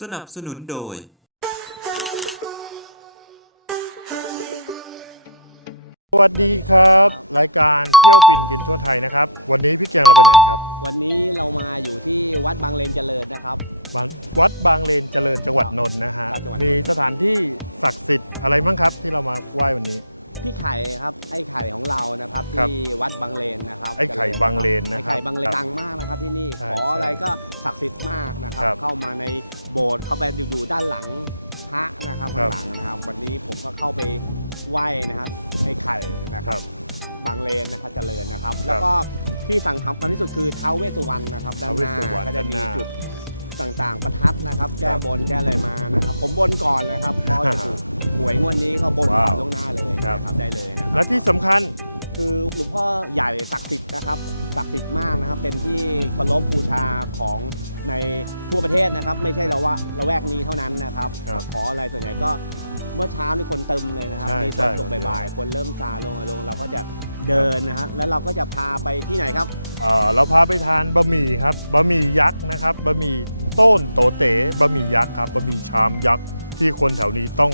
สนับสนุนโดย สวัสดีครับ รายการเที่ยวฟินกินทั่วไทยนะครับ วันนี้พี่เกียงเราไปไหนครับวันนี้เรามาอยู่ที่วัดบางเลนเจริญนะครับ วัดวัดบางเลนเจริญจังหวัดนนท์นะฮะครับจังหวัดนนท์ มีสถานที่ศักดิ์สิทธิ์อะไรบ้างครับ ที่เรามาไหว้วันนี้ พี่ไข่ครับไอ้ไข่ของเรานะครับครับที่วัดบางเลนนะครับไอ้ไข่บางเลนนะครับไอ้ไข่บางเลนครับดังมากนะครับที่นี่ใช่ขออะไรใช่ก็ศักดิ์สิทธิ์มากนะครับ ครับเข้ามาในโบสถ์เข้าไปอยู่ด้านหลังพระนะครับครัข้างบหลังนะครับ วันนี้ผมก็เข้าไปไหว้นะครับไอ้ไข่นะคครัรับบบางเลนนะครับเจริญนะครับ แล้วก็ที่สั่งคำคัญที่สุดคือท้าวเวสสุวรรณนะครับด้านหน้าท้าวเวสสุวรรณก็จะมีด้านหน้า จุด ต่างๆ ประทัดนะครับ แก้ครับบนแก้อะไรมานะครับ ผมบนก่อนเลยครับเพราะจะถูกหวยงวดนี้เขาบนก่อนว้าวล่วงหน้าเลยครับ นะครับได้เลยนะครัและที่สำคัญ คือหลวงพ่อใหญ่ศักดิ์สิทธิ์นะครับศักดิ์สิทธิ์มากนะครับ เป็นที่เคารพบูชาของในทั่วประเทศนะครับ ไม่ใช่เราว่าละแวกนี้เท่านั้นนะครับครับขออะไรส่วนใหญ่ก็เมื่อเช้านี่คนเติมเลยนะครับใช่นี่ใช่ตกตกบ่ายๆคนเริ่มซาลงลง เราก็จะเดินนะฮะแล้วเราก็จะพาไปที่ไหนครับ เอ่อเราพาไปทานบะหมี่ครับบะหมี่ยักษ์นะครับบะหมี่ ต้นโตเต๋บะหมี่ยักษ์ครับบะหมี่ชามยักษ์ที่คนแถวนี้ต้อง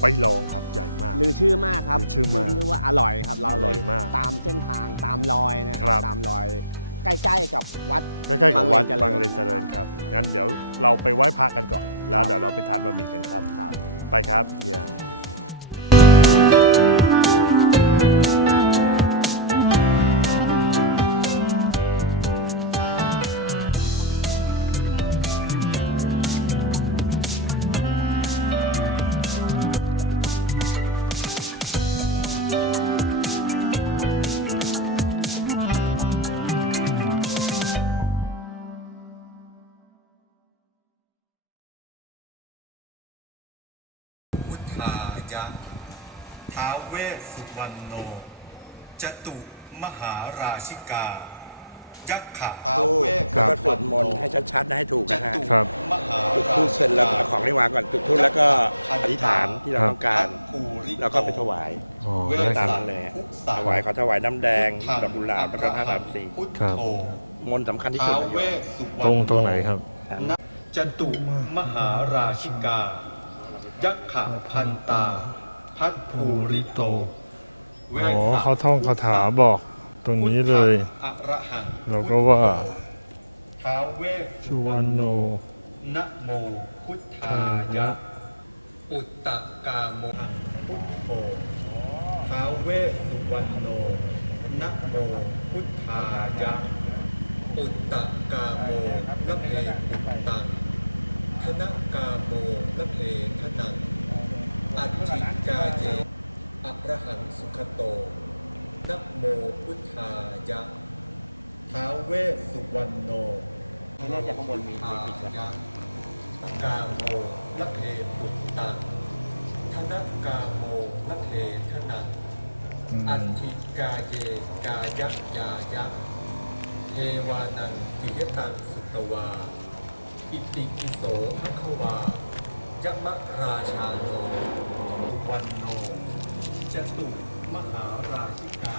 ไปลองครับใหญ่มากลือชื่อมากครับลือชื่อมากเรียกว่าอร่อยครับเราอเลร่อยยมากตามเส้นทางตามรอยนะคครัรับ บตามรอย ใกล้ๆกับวัด ใกล้ๆกับวัดบาบางงเลเลนนเจเจริริญญครับงั้นเดี๋ยวเราไปไหว้พระกันก่อน แล้ควรับเดี๋ยวเราไปทานบะหมี่กันครับ ครับ ไปครับเฮีย วรรณโน จตุมหาราชิกา ยักขะท้าวเวสครับ ก็สวดมนต์ให้ชัดๆนะให้ถูกจนะฮะ ตุครับ มหาจุดราทูบเสร็จแล้วชิเอาของที่วางก่อนจุดทูบแล้วก็อธิษฐานที่เราต้องการ ภูริแล้วก็ไปถวาย อ๋อเวได้สคตารับมนั้นเลยฮะพุสะถวายขอถวายน้ำแดงพุทธัดอกกุหลาบแล้วก็ผ้าสามสีพุทครับ โธมนต์สำคัญที่สุดท้าวเลยเวโยมสสุวรรณตรงโตรงไหนครับ นะจตุมหาราชิกา ยักขะพันตา พัทภูริโตว อ๋อสสะเขาท่องคาถาบอกตรงนี้เลยพุทธะอะระหังเราก็ว่าท้าวเวสสุวรรณโนนะโมพุทธายะ อุตตกาโมพุทโธท้าวเวสสุวรรณโนนะโมพุทธายะ อุตตกาโมนะเพอุตตังธนกาโมนะเพทนังอัจฉิกาเย อะระหังสุขโตนะโมพุทธายะ ท้าวเวสสุวรรณโนน่าจะข้างบนมีอามีปิดนะครัยับงกาโมละเพปุตตังธนกาโมละเพทนังอืมอันทิกาเยกายะยายะเทวานังปิยตังสุตวา อิติปิโสภควายะมะราชาโนสุวรรณโน จตุมหาราชิกา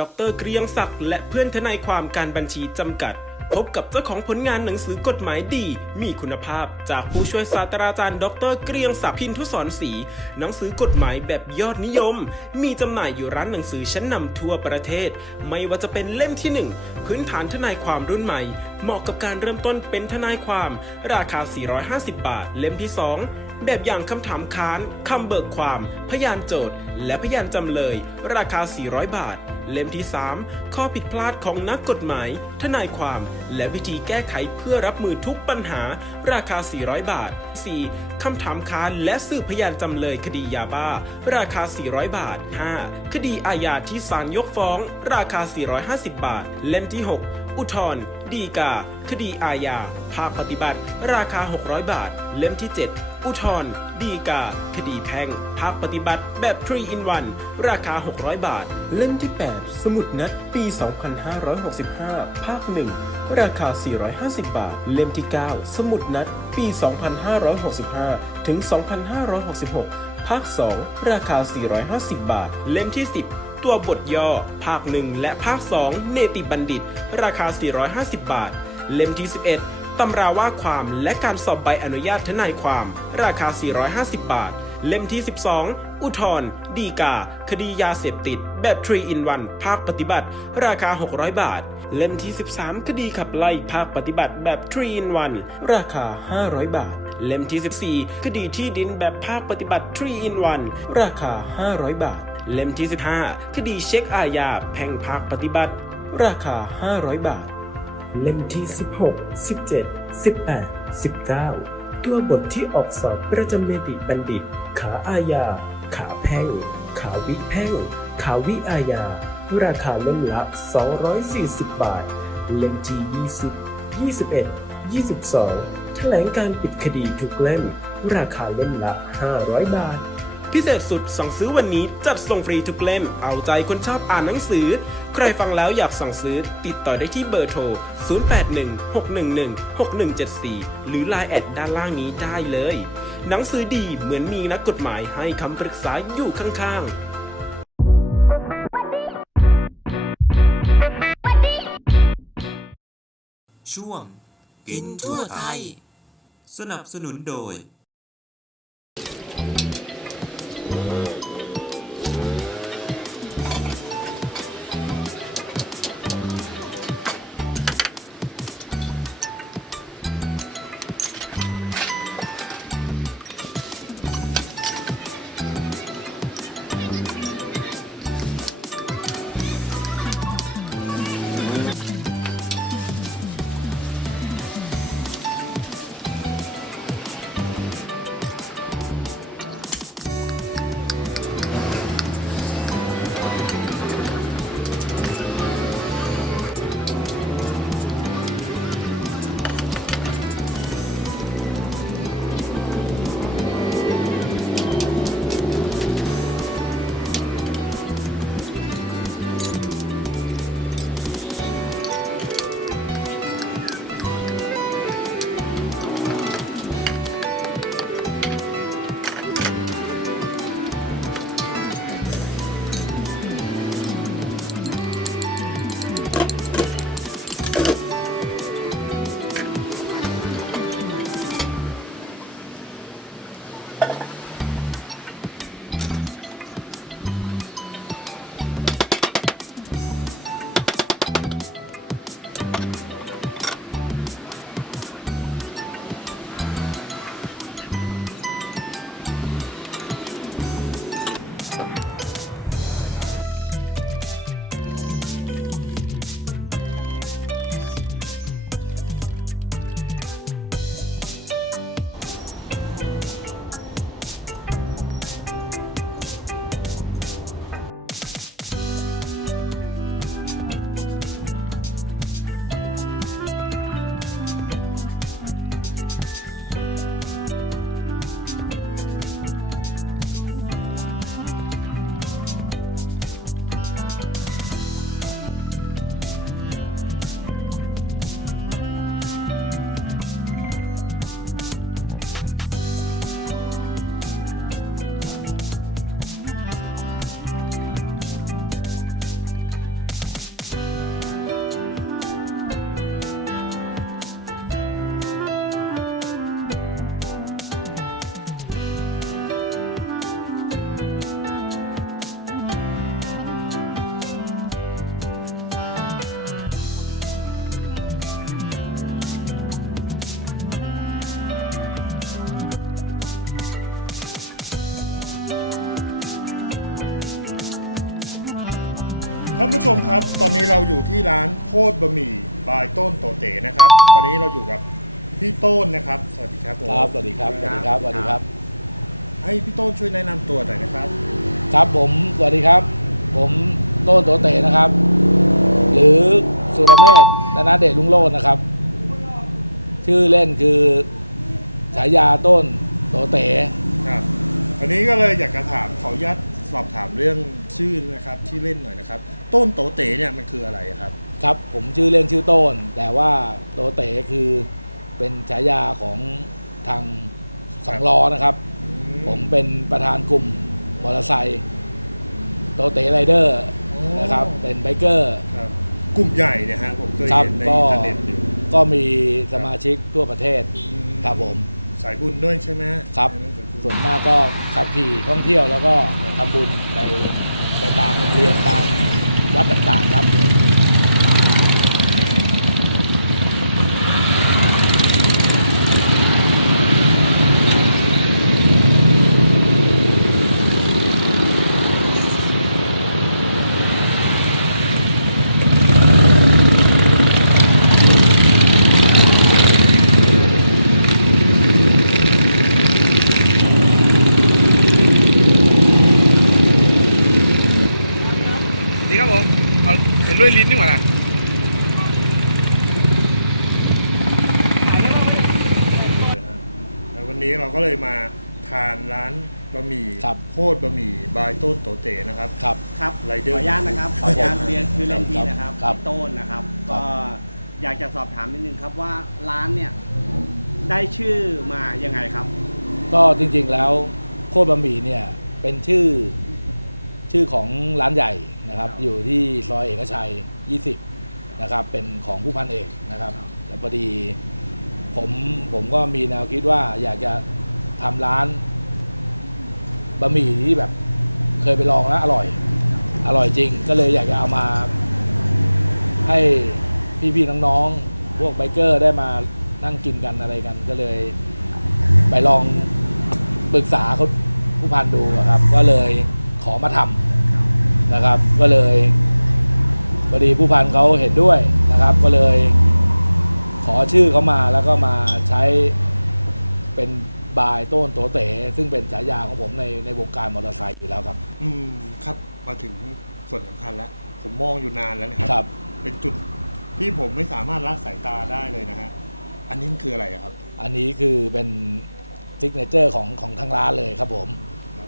ดรเกรียงศักดิ์และเพื่อนทนายความการบัญชีจำกัด พบกับเจ้าของผลงานหนังสือกฎหมายดี มีคุณภาพ จากผู้ช่วยศาสตราจารย์ ดรเกรียงศักดิ์พินทุสรศรีหนังสือกฎหมายแบบยอดนิยม มีจำหน่ายอยู่ร้านหนังสือชั้นนำทั่วประเทศ ไม่ว่าจะเป็นเล่มที่ 1 พื้นฐานทนายความรุ่นใหม่ เหมาะกับการเริ่มต้นเป็นทนายความ ราคา 450 บาท เล่มที่ 2แบบอย่างคำถามค้าน คำเบิกความ พยานโจทย์ และพยานจำเลย ราคา 400 บาท เล่มที่ 3 ข้อผิดพลาดของนักกฎหมาย ทนายความ และวิธีแก้ไขเพื่อรับมือทุกปัญหา ราคา 400 บาท 4. คำถามค้านและสืบพยานจำเลยคดียาบ้า ราคา 400 บาท 5. คดีอาญาที่ศาลยกฟ้อง ราคา 450 บาท เล่มที่ 6 อุทธรณ์ ดีกา คดีอาญา ภาคปฏิบัติ ราคา 600 บาท เล่มที่ 7 อุทธรดีกา คดีแพ่ง ภาคปฏิบัติแบบ 3 in 1 ราคา 600 บาท เล่มที่ 8 สมุดนัด ปี 2565 ภาค 1 ราคา 450 บาท เล่มที่ 9 สมุดนัด ปี 2565 ถึง 2566 ภาค 2 ราคา 450 บาท เล่มที่ 10 ตัวบทย่อ ภาค 1 และภาค 2 เนติบัณฑิต ราคา 450 บาท เล่มที่ 11 ตำราว่าความและการสอบใบอนุญาตทนายความ ราคา 450 บาท เล่มที่ 12 อุทธรดีกา คดียาเสพติด แบบ3 in 1 ภาคปฏิบัติ ราคา 600 บาท เล่มที่ 13 คดีขับไล่ภาคปฏิบัติแบบ3 in 1 ราคา 500 บาทเล่มที่ 14 คดีที่ดินแบบภาคปฏิบัติ3 in 1 ราคา 500 บาท เล่มที่ 15 คดีเช็คอาญาแพ่งภาคปฏิบัติ ราคา 500 บาท เล่มที่ 16 17 18 19 ตัวบทที่ออกสอบประจำเนติบัณฑิต ขาอาญา ขาแพ่ง ขาวิแพ่ง ขาวิอาญา ราคาเล่มละ 240 บาท เล่มที่20 21 22 แถลงการปิดคดีทุกเล่ม ราคาเล่มละ 500 บาท พิเศษสุดสั่งซื้อวันนี้จัดส่งฟรีทุกเล่ม เอาใจคนชอบอ่านหนังสือ ใครฟังแล้วอยากสั่งซื้อ ติดต่อได้ที่เบอร์โทร 0816116174 หรือ Line แอดด้านล่างนี้ได้เลย หนังสือดีเหมือนมีนักกฎหมายให้คำปรึกษาอยู่ข้างๆช่วง กินทั่วไทย สนับสนุนโดยานผู้ชมครับ ตอนนี้เราอยู่ที่ร้านโคตรบะหมี่บายต้นโตเต๋นะครับ ตอนนี้เราอยู่กับพี่โต้นนะครับ สวัสดีครับผมครับสวัสดีครับ สวัสดีครับ สวัสดีครับ ให้พี่โต้นช่วยแนะนำตัวหน่อยนะครับ ครับผม สวัสดีครับ ผมโต้นโตเตนะครับ หรือสุรเมธนานาเดชลุงโลดนะครับ ชื่อเล่นคือฉายาต้นโตเต ครับ วันนี้ก็เลยอยากจะถามขออนุญาตสอบถามเรื่อง ชื่อนะครับชื่อเล่นหน่อยนะครับ ต้นโตเต๋เนี่ยมันคืออะไรครับ ครับผมชื่อเล่นชื่อต้น แต่ว่าโตเตคือเป็นฉายาของทางสองล้อนะครับ ผมเป็นประธานกลุ่มมอเตอร์ไซค์โตเตไรเดอร์นะครับ เป็นไบเกอร์ครับกลุ่มใหญ่เนี่ยฮะผมเคยครับเห็นในก็อินเทอร์เน็ตอยู่ก็มีสมาชิกทั่วประเทศอืมครับผมสายบุญด้วยใช่ไหมครับในเองสายบุญส่วนมากก็ขับขี่ท่องเที่ยวแล้วก็ทำบุญไป ไปตามโรงเรียนตามวัดต่างๆครับ ดีครับผมเอาเห็นลุยลิ้นดีกว่านะ แล้ววันนี้เรา ก็เลยมาทานร้านบะหมี่ครับ โคตรบะหมี่บายต้นโตเต๋นะครับ ครับ ครับ ไรเดขออร์อนุญาตนะครับ ขออนุญาตเรียนคือเล่นพี่ครับนะครับครับพี่โต้นนะครับ ครัก็บอยากจะสอบถามนิดนึงครับว่าร้านเนี่ยได้ชื่อมายังไงครับ ก็จริงๆแล้วโคตรบะหมี่เนี่ยเป็นชื่อชื่อของร้านใหญ่นะครับ ครับ อยู่ที่ซอยเอกชัย 20 นะครับ เป็นของผู้พันเอกนะครับแล้วพอดีผมผมก็มีแนวคิดว่าอยากจะ ทำร้านบะหมี่ที่แบบ เคยไปลองแล้วอร่อย อร่อยจริง ก็เลยอยากจะเอามา ให้พี่ๆน้องๆพวกไบเกอร์ได้มานั่งกินกันอะไรกัน ก็เลย ไปลองปรึกษาเขาผู้พันดูครับ ก็เลยขอมาทำนะครับ ก็เลยพอดีผู้พันเขาเห็นด้วยนะครับ ก็เลย ขอชื่อเขามาแล้วก็มาใช้เป็น บายต้นโตเต๋ซึ่งเป็นฉายาของผมในในวงการมอเตอร์ไซค์อยู่แล้วครับ อืมครับมาถึงส่วนสำคัญแล้ว ผมมองอยู่นานแล้วนะครับครับ เป็นจุดที่ผมไม่สามารถละสายตาได้เลยนะฮะอันนี้มันคืออะไรอะครับ อันนี้คือเป็นซิกเนเจอร์ของของทางร้านเลยครับผม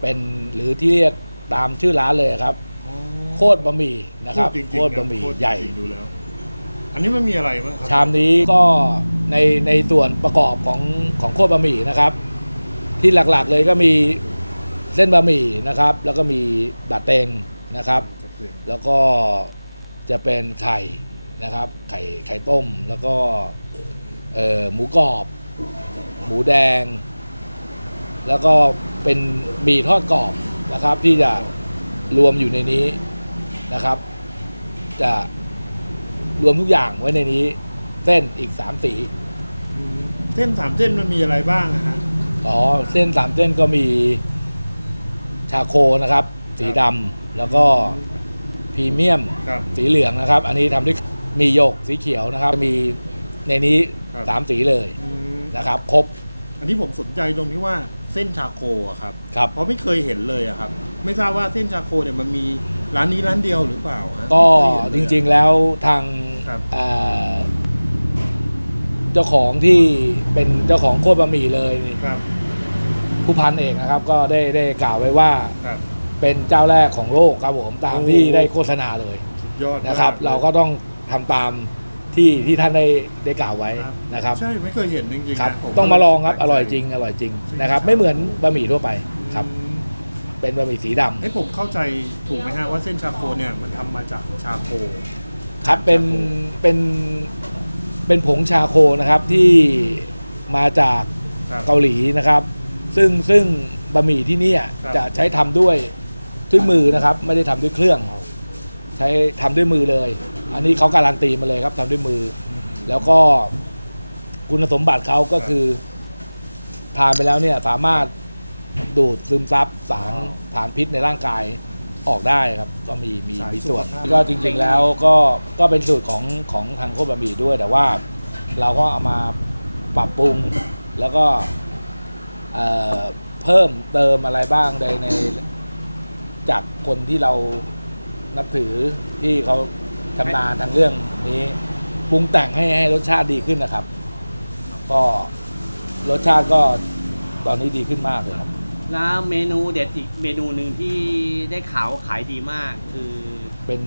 เป็นหรือที่เรียกตามชื่อร้านเลยครับ โคตรบะหมี่นะครับจงๆโคตรบะหมี่โคตรใหญ่จริงๆดูแล้ว อันนี้มันมีอะไรบ้างครัชามนี้ก็ในในส่วนประกอบของของโคตรบะหมี่นะครับ ที่หลักๆเลยก็มีเส้นบะหมี่นะครับ แล้วก็มีบะเตงนะครับ แล้วก็จะเป็นไข่นะครับ ไข่ไข่ต้มแล้วก็เอ่อหมูกรอบ หมูแดง แล้วก็เป็นหมี่ทอดกรอบนะครับ ที่จะรวมอยู่ในนี้นะครับ จะรวมทุกอย่างไว้ในนี้ เส้นอีกสามสี เส้นสามเส้นมันมีอะไรบ้างอะฮะ อ๋อเส้นสามเส้นก็มีชาโคนะครับ สีดำแล้วก็พรีเมียม ครับ สีเหลืองนะครับ อันนี้ทำด้วยมีหยกสีเขียวนะครับ มีในนี้ครับ สามสีเลยอืมนะครับ ครบอันนี้ผมสนใจตรงที่ว่าเส้นชาโคอะครับ ครับ เพราะไม่เคยเห็นเลยอะครับ ไม่ทราบว่าเส้นชาโคเนี่ยมันมีร้านนี้ร้านเดียวหรือเปล่าฮะก็ไม่เคยเห็นจเลยอะ ริงๆแล้วทางครับอ่าเจ้าของที่เป็นเจ้าของโคตรบะหมี่เลย ครับ ผู้พันเองนะครับ ก็ได้ได้กล่าวไว้ว่าครับ เป็นเจ้าแรกของโลกครับผมตามโอ้ที่ได้โฆษณาเลยสุดยอดมนะครับลยเราก็ต้องทำตามที่ที่ท่านได้ได้กล่าวไว้ครับนะครับใช่ไม่เคยเห็นจริงๆครับ นะผต้องมาลองครับแปอกใจร่อยจริงอร่อยจริงใช่นะครับครับ ไม่เหมือนบะหมี่ทั่วไปครับ อืมเป็นบะหมี่สีดำเอ้ผมเข้าใจถูกไหมฮะว่าเส้นชาโคเนี่ยมันทำมาจากชาโค ครับเป็นเป็นเป็นผงชาโคนะครับที่มาจากครับ เกาหลีนะครับ ซึ่งซึ่งบะหมี่ที่เนี่ยครับ จะใช้ทำด้วยด้วยมือนะครับ ไม่ได้ทำด้วยเครื่อง ใช้ทำด้วยมือเลย อันนี้เขาการันตีมาเลยครับทำด้วยมือ แล้วก็คุณสมบัติเขาก็คือทานไปแล้วเนี่ยสามารถดูดซึมซับสารอ๋อสารพิษในร่างกายออกได้ครับ ก็มีมีสายมีส่วน สุขภาพ ก็จริงๆแล้วก็ก็เป็นสูตรของของทางโคบะหมี่ด้วย แต่ว่าเราก็เอามาปรับปรุงแล้วก็ เอ่อเพิ่มเติมอะไรบ้างในในจากคนที่เรานับถือที่เขาชำนาญทางเรื่องนี้ปรุงแต่งให้ให้รสชาติดีขึ้นนะครับ ก็รสชาติก็ตอนนี้ดีขึ้นมากเลยครับ แล้วเมนูเด็ดอีกเมนูหนึ่งที่ได้ข่าวว่าขายดีมากคือ เป็น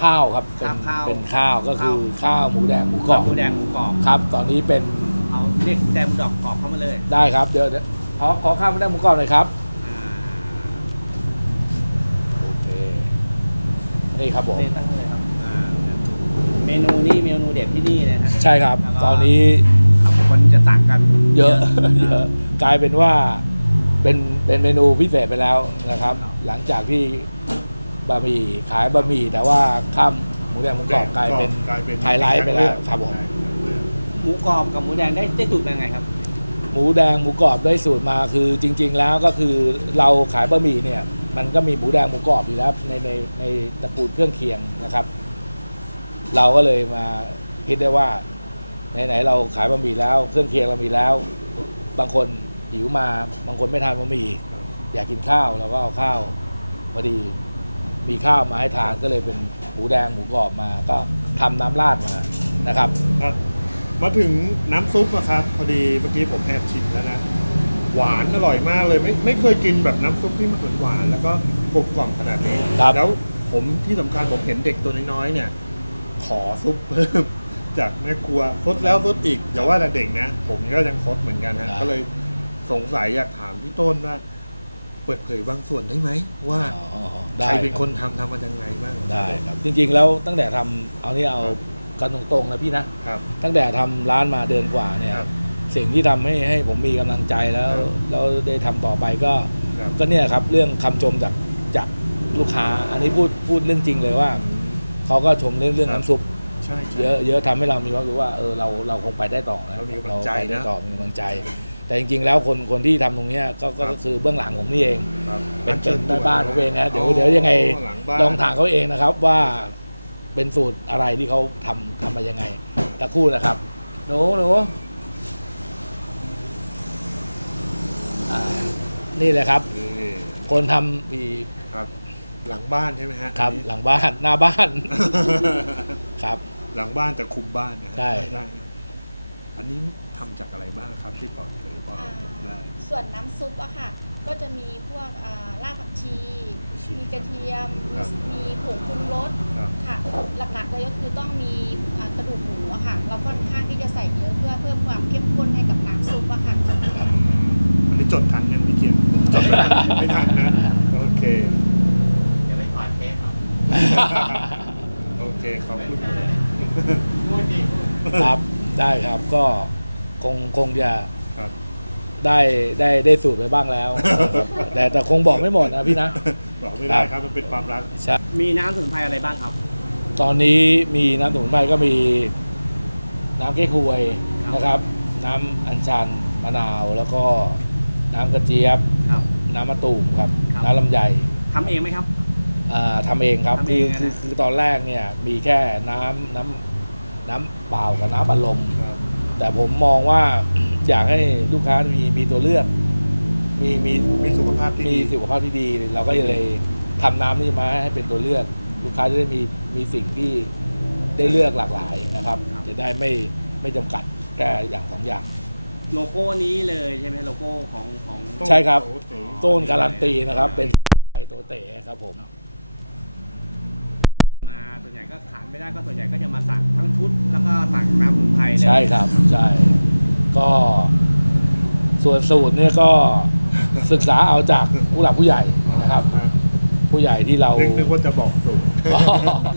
ข้าวครับเป็นข้าวเป็นข้าวก็คือข้าวข้าวหมูแดงหมูกรอบหมูแดงหมูกรอบครับ ตอนนี้เป็นเอาเรียกแดงหมูดอกกรอบเข้ามาเลย ได้ครับเดี๋ยวเดี๋ยว ขอขอข้าวหมูแดงหมูกรอบหน่อยครับอ่าโอเคนี่ครับผมเรียกตั้งเลยครับอ่าเมนูนี้เมนูเด็ดที่นี่เลยนะ ใช่ครับ แล้วก็ ตอนนี้ครับคนจะสั่งกันเยอะเยอะกลายเป็นว่าเป็นเป็นเมนูพิเศษไปแล้วนะครับ หลังจากที่บะหมี่ขายบะหมี่แต่ว่าข้ามหมูแดงหมูกรอบกลายเป็นกลายเป็นไฮไลท์ไปแล้วครับผม หมูกรอบกับหมูแดงได้ได้สูตรมาไงครับ หมูแดงหมูกรอบได้สูตรมาคือจริง ๆ แล้วก็คือเราขายบะหมี่เนี่ยมันก็มีหมูแดงหมูกรอบอยู่แล้วในในในตระกูลเครื่องเคียงนะครับ เราก็เลยมาคิดได้ว่าไหนๆเราขายบะหมี่แล้ว เครื่องเคียงเรามีแล้ว บางคนหิวมาบางคนไม่ทานบะหมี่อยากกินข้าวเราก็เอาข้าวพอดีมีข้าวมาให้ทานก็เลยเป็นหมูแดงหมูกรอบมาก็ทำน้ำราดมานะครับ มาถึงน้ำซุปนะครับ พอดีเมื่อกี้ผมแอบชิมแล้วนะ หวานอร่อยมากเลย ไม่ไม่เคยกินแบบน้ำซุปที่มันหวานๆแล้วก็กลมกล่อมขนาดนี้ครับ แล้วผมที่สำคัญผมเห็นเด็กตัวน้อยๆเนี่ย ขอซุปเพิ่มจากแม่ครัวซดแล้วซดอีกอย่าว่าแต่เด็กนะ ผมก็ยังซดเหมือนกันนะก็เลยสงสัยอยากถามพี่ต้นว่า เปิดเผยบางส่วนได้ไหมว่าอ๋อใครเป็นรับคนทำทำมายังไงบ้าง ได้ครับจริงๆแล้วตั้งแต่ทำเอานี่เอา กันตรงๆนะพี่นะ ครับ ตั้งแต่ทำร้านมาเดือนกว่าเนี่ย ครับสิ่งที่ทำให้ให้ผมมีกำลังใจแล้วครับแล้วได้ทำต่อไปก็ ครับ ก็เนี่ยครับเรื่องคำชมจากจากลูกค้า อันนี้พูดพูดเรื่องจริงเลยว่าเขาก็ชมเรื่องเรื่องครับน้ำซุป ใช่ใช่ เยอะเยอะทำให้เรามีความรู้ว่าเออเราเราคงไปได้ต่อนะเรามีกำลังใจไปได้นะต่อมีกำลังใจ แต่จริงๆแล้วคนคนที่ทำตรงเนี้ยก็ก็ครับ ก็คือเบื้องหลังผมนี่เอง ครับเป็นชิเป็นญแม่บ้านผมเองนะเดี๋ยวอ๋อเดี๋ยวยังไงหลังบ้าน ลองถามเขาเองนะครับว่าครับ เป็นสูตรอะไรที่เขาทำทำมายังไงตะครู่นะครับหนูหนูอ่านี่แหละครับ นี่คนทำมีครับ หลังบ้านใช่ไหมฮะครับอันนี้ หลังบ้านหน้าบ้านครับ หลังบ้านแต่คุมบ้านนะฮะใช่ ได้อันนี้ทำจากอะไรบ้างครับที่ปอดเคยบอกผมได้ ส่วนน้ำซุปอะค่ะ ก็จะมีพวกอ่ารากผักชี มีกระเทียมครับมีผงปรุงรสครับ ค่ะ หลักๆเลยก็คือต้องมีอ่ากระดูกหมูอะค่ะ เราค่อนข้างที่จะใส่เยอะเพื่อเพิ่มความเข้มข้นให้กับน้ำซุปอะค่ะ อันนี้จดทันยังพี่เกียรติจดไม่ทันไม่ทันนะ โอเคเดี๋ยวไปขอเทปเอาโอเคขอบคุณครับได้ครับก็คงคงจะครับ ได้ได้ได้สูตรไปบ้างแล้ว แต่แต่คงบอกไม่หมดนะพี่นะ บอกไม่ได้ครับมันเป็นความรักใช่มีน้ำสมุนไพรอะไรบ้างครับ ตอนนี้มีน้ำสมุนไพรก็มีน้ำเก๊กฮวยครับนะครับ น้ำอัญชันมะนาวแล้วก็น้ำกระเจี๊ยบ ครับ น้ำมะตูมครับครับ น้ำลำไยทำเองไหมครับ อ่าทำเองครับทำเอคืงอนะ คือคือตอนแรกเนี่ยมีแค่น้ำน้ำน้ำเปล่ากับน้ำอัดลมครับ แต่ผมมองว่าอยากให้ลูกค้ามีมีตัวเลือก มีมีมีสุขภาพที่มีดีสุขภาพที่ดี เราก็เลยทำน้ำนี่มาให้เป็นตัวเลือก ลูกค้าจะได้มีมีสิ่งที่ได้เลือกหลากหลายนะครับครับจะได้ไม่ไม่จำกัดแค่อย่างสองอย่าง โลโก้นี้เลยใช่ไหมโลโก้ของของ ใช่ครับโอ้โหต้นการันตีนะครับ เป็นไอตัวเต๋ครับผม มาส่วนใหญ่ก็ขาด ไม่ได้ก็ส่วนใหญ่ก็จะมาสั่งทั้งชุดแล้วก็สั่งน้ำสมุนไพรเลยใช่ครับใช่ก็ส่วนสูตรเนี่ยก็ศึกษาเอาจากผู้หลักผู้ใหญ่นะครับ ผู้ใหญ่ที่เรานึกนึกว่าจะบอกสูตร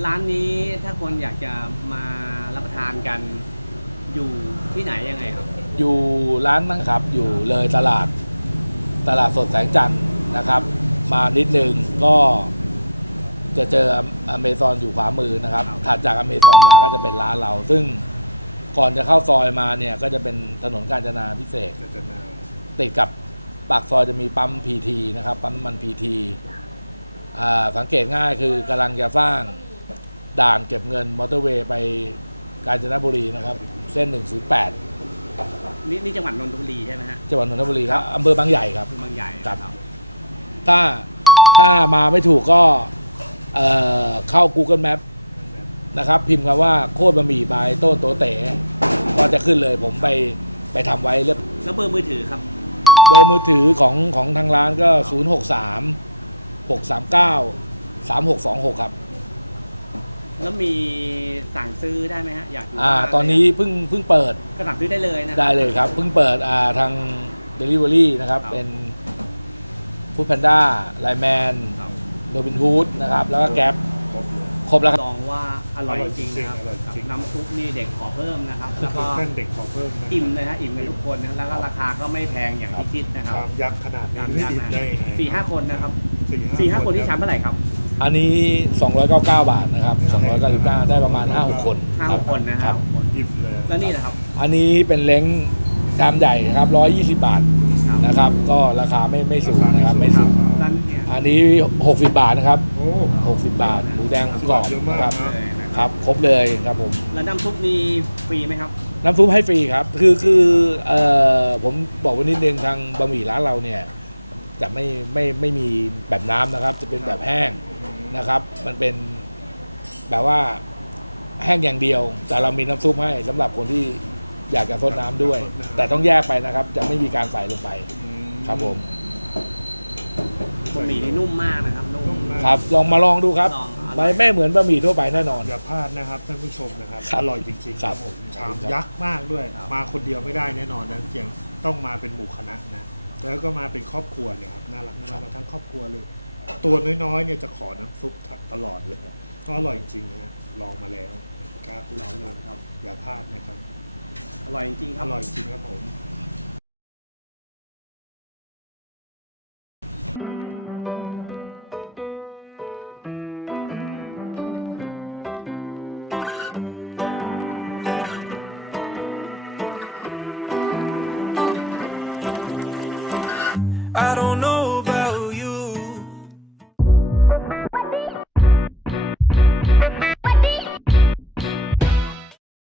ร้านนี้ถ้าคนอยากจะมารับประทานกันอยู่ที่ไหนยังไงครับ อยู่ร้านนะครับ อยู่เลยตลาดตลาดสดแสงจันทร์นะครับ มานิดนึงก็ จะเจออเมซอนอยู่ขวามือนะครับครับถัดจากอเมซอนมาก็จะเป็นร้านเรา ซึ่งก่อนจะเข้าซอยมาเนี่ยก็จะเป็นถนนกาญจนาพิเศษกจะจะนาติดกับปากซอยจะมีปั๊มพีทีนะครับ ปั๊มน้ำมันพีทีอ่าสังเกตง่ายคือกำลังจะสร้างด่านเก็บเงินมอเตอร์เวย์ไปกาญจนบุรีนะครับ เส้น108นี่นี่จังหวัดนนทบุรีใช่ไหมฮะจังหวัดนนทบุรีครับอำเภอบางใหญ่ครับคือบางใหญ่ครับถ้าถ้ามาไม่ถูกก็ เอ่อเข้า Google Map นะครับ พิมพ์คำว่าโคตรบะหมี่บายโต้โตเต๋ก็จะขึ้นเลยผมไปไปทำไว้เรียบแล้วเบอร์มือถือครับ เบอร์มือถือของของทางร้านก็ 0 6 3 6 3 9 3 6 2 6 ครับ แล้วมีสั่งซื้อได้ไหมฮะ อยากดูอ่าบ้างตอนนี้เพิ่งเพิ่งเปิด ก็สั่งซื้อได้เลยนะ ได้เลยครับ เพิ่งเปิดอ่าทาง Delivery นะครับ ครับเป็น Food Panda ไลแมนครับ โรบินฮูดนะครับ แล้วก็แก๊ปครบเลยครบแล้วครับลองว่าอร่อยจริงนะครับอร่อยจริงน้ำซุปนี่เด็กขอเพิ่มนะครับแล้แล้ววก็ก็เพื่อนเด็กขอเพิ่มนะอิ่มเลยฮะอิ่มกันทุกคนนะแล้วก็ราคาก็ไม่แพงอย่างที่คิดนะครับชามยักษ์ขนาดนี้ชามไม่ยักษ์อิ่มนะได้ยังไงสี่ห้าคนนะครับสี่สี่ห้าคนที่ชามเท่าไหร่ครับ อันนี้ 299 บาทนะครับ299ได้ประมาณ 5-6 คนห้าคหรับกคนนะคครัรับบคน อิ่มเลย แล้วนี่นะครับ อันนี้เป็นเล้ง ชามใหญ่ครับ 120 บาทครับนะครับ ก็ราคาไม่ไม่สูงนะครับไม่สูงร้านนี้อันนี้ 60 บาทนะครับ โอ้60 บาทหมูแดงหมูกรอบเยอะมากนะครับนะเลยนะครับ ครบเลยครับผม แล้วน้ำซุปมีฟรีไหมครับ น้ำซุปให้ฟรีครับ คือคือเอ่อผมบอกไว้นิดนึงทางบะหมี่ร้านเราเนี่ยจะไม่ไม่ไม่มีแบบน้ำนะครับ จะเป็นแบบแห้งนะครับ มันเป็นแบบว่าแห้งอย่างเดียว แต่เรามีน้ำซุปให้สำหรับคนที่ อยากจะทดน้ำด้วยแต่ต้องแยกไปนะครับ จะไม่มีการใส่ลงไปอืมครับผมบะหมี่นี่นุ่มมากนะครับนุ่มนุ่มมากครับลองมาลองดูครับลองอร่ไม่อยไม่เหมือนบะหมี่ทั่วไปแน่นอน อย่าพลาดนะครับท่านผู้ชมนะครับครับอร่อยจริงๆครับผมชามครับ ยักษ์มากด้วยมาคนเดียวไม่ได้แน่นอนนะเพียงต้องมาเป็นหมู่คณะนะแล้วก็มาเป็นครอบครัวเนี่ยครับน่ารักน่ารักมาทั้งครอบครัวเลย ตัวน้อยๆเนี่ยจะขอน้ำซุปตลอดเลยก็อร่อยจริงๆนะฮะลองมาแล้วกล้าพูดนะครับอย่าพลาดนะครับ อร่อยจริงๆคอรับ ร่อยจริงครับผม